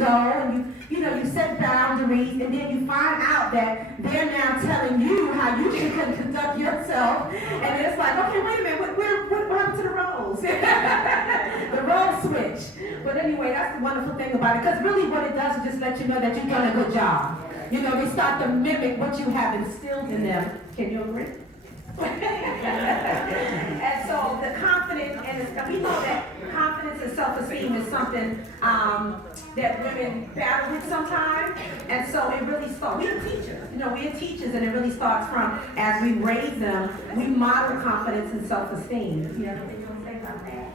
go, and you set boundaries, and then you find out that they're now telling you how you should conduct yourself, and it's like, okay, wait a minute, what happened to the roles? The role switch. But anyway, that's the wonderful thing about it, because really what it does is just let you know that you've done a good job. They start to mimic what you have instilled in them. Can you agree? And so the confidence, and we know that confidence and self-esteem is something that women battle with sometimes. And so it really starts, we're teachers, and it really starts from, as we raise them, we model confidence and self-esteem. You have anything you want to say about that?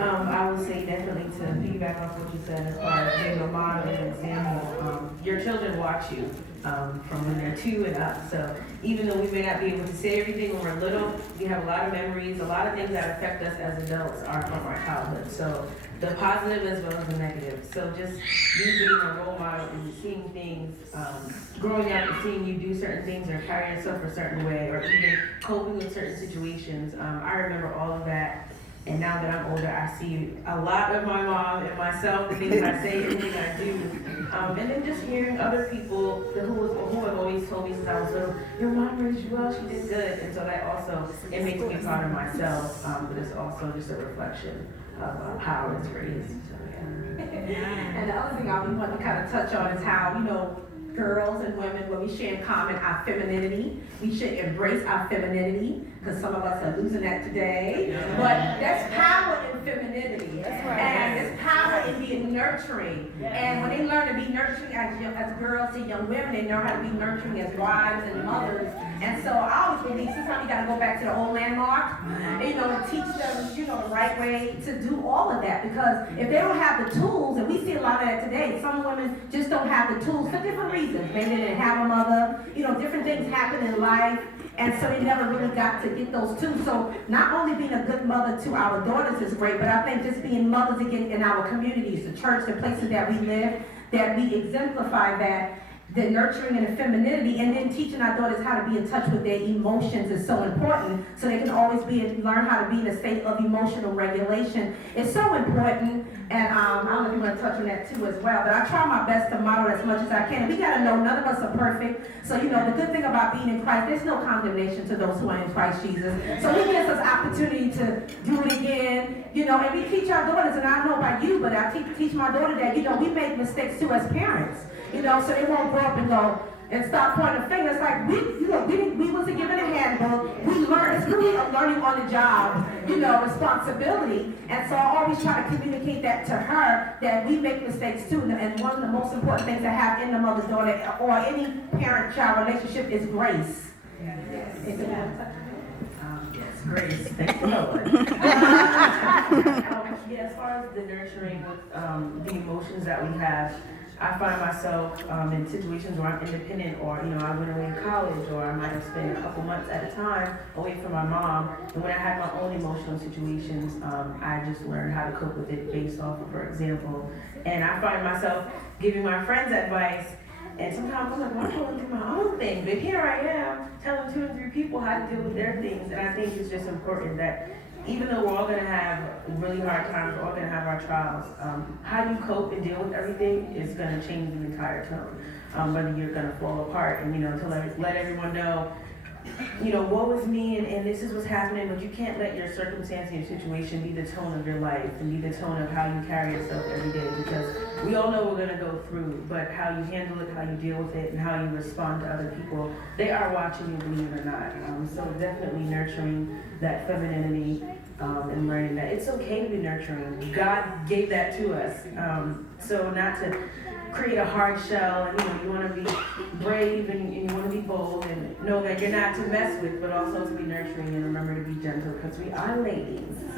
I would say definitely to piggyback off what you said as far as being a model and example. Your children watch you from when they're 2 and up. So even though we may not be able to say everything when we're little, we have a lot of memories. A lot of things that affect us as adults are from our childhood. So the positive as well as the negative. So just you being a role model and seeing things, growing up and seeing you do certain things or carry yourself a certain way or even coping with certain situations. I remember all of that. And now that I'm older, I see a lot of my mom and myself, the things I say, everything I do. And then just hearing other people who have always told me since I was little, your mom raised you well, she did good. And so that also, it makes me proud of myself, but it's also just a reflection of how I was raised. So, yeah. And the other thing I want to kind of touch on is how, girls and women, when we share in common our femininity, we should embrace our femininity, because some of us are losing that today. Yeah. But there's power in femininity. That's right. And there's power in being nurturing. Yeah. And when they learn to be nurturing as girls and young women, they know how to be nurturing as wives and mothers. And so I always believe sometimes you got to go back to the old landmark, and teach them, the right way to do all of that. Because if they don't have the tools, and we see a lot of that today, some women just don't have the tools for different reasons. Maybe they didn't have a mother, different things happen in life, and so they never really got to get those tools. So not only being a good mother to our daughters is great, but I think just being mothers again in our communities, the church, the places that we live, that we exemplify that, the nurturing and the femininity, and then teaching our daughters how to be in touch with their emotions is so important, so they can always learn how to be in a state of emotional regulation. It's so important, and I don't know if you want to touch on that too as well, but I try my best to model as much as I can. We got to know none of us are perfect, so the good thing about being in Christ, there's no condemnation to those who are in Christ Jesus. So he gives us opportunity to do it again, and we teach our daughters, and I don't know about you, but I teach my daughter that, we make mistakes too as parents. So they won't grow up and go and start pointing fingers. Like we wasn't given a handbook. We learned. It's really a learning on the job, responsibility. And so I always try to communicate that to her, that we make mistakes too. And one of the most important things to have in the mother-daughter or any parent-child relationship is grace. Yes. Yes, grace. Thank you, Lord. As far as the nurturing with the emotions that we have, I find myself in situations where I'm independent, or I went away to college, or I might have spent a couple months at a time away from my mom. And when I had my own emotional situations, I just learned how to cope with it based off of her example. And I find myself giving my friends advice, and sometimes I'm like, well, I'm going through my own thing, but here I am telling 2 and 3 people how to deal with their things. And I think it's just important that even though we're all going to have really hard times, we're all going to have our trials, how you cope and deal with everything is going to change the entire tone. Whether you're going to fall apart and, to let everyone know, woe is me and this is what's happening, but you can't let your circumstance and your situation be the tone of your life and be the tone of how you carry yourself every day, because we all know we're going to go through, but how you handle it, how you deal with it, and how you respond to other people, they are watching you, believe it or not. So definitely nurturing that femininity and learning that it's okay to be nurturing. God gave that to us. So not to create a hard shell, and you want to be brave and you want to be bold and know that you're not to mess with, but also to be nurturing and remember to be gentle, because we are ladies. Which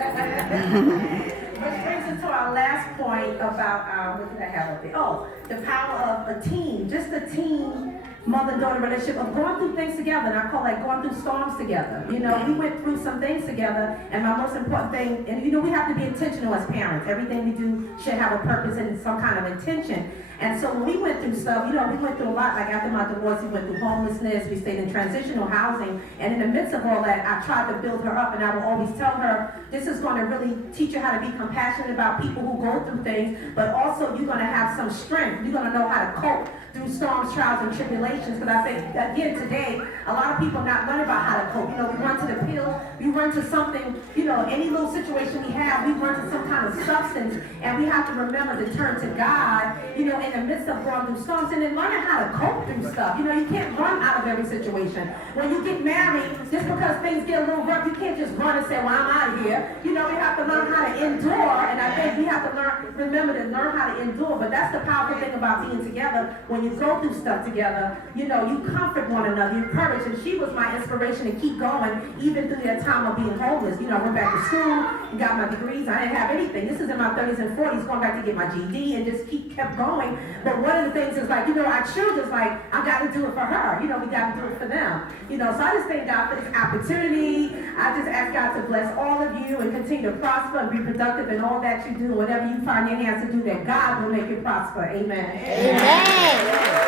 brings us to our last point about what did I have up there? Oh, the power of a team. Just a team mother and daughter relationship of going through things together, and I call it going through storms together. You know, we went through some things together, and my most important thing, and you know, we have to be intentional as parents. Everything we do should have a purpose and some kind of intention. And so when we went through stuff, you know, we went through a lot. Like after my divorce, we went through homelessness, we stayed in transitional housing, and in the midst of all that, I tried to build her up, and I will always tell her, this is going to really teach you how to be compassionate about people who go through things, but also you're going to have some strength. You're going to know how to cope through storms, trials, and tribulations. Because I think, again, today, a lot of people not learning about how to cope. You know, we run to the pill, we run to something, you know, any little situation we have, we run to some kind of substance, and we have to remember to turn to God, you know, in the midst of going through storms, and then learning how to cope through stuff. You know, you can't run out of every situation. When you get married, just because things get a little rough, you can't just run and say, well, I'm out of here. You know, we have to learn how to endure, and I think we have to remember to learn how to endure. But that's the powerful thing about being together. When you go through stuff together, you know, you comfort one another, you encourage, and she was my inspiration to keep going, even through that time of being homeless. You know, I went back to school, got my degrees, I didn't have anything. This is in my 30s and 40s, going back to get my GED, and just kept going. But one of the things is like, you know, our children's like, I got to do it for her. You know, we got to do it for them. You know, so I just thank God for this opportunity. I just ask God to bless all of you and continue to prosper and be productive in all that you do. Whatever you find your hands to do, that God will make it prosper. Amen. Amen.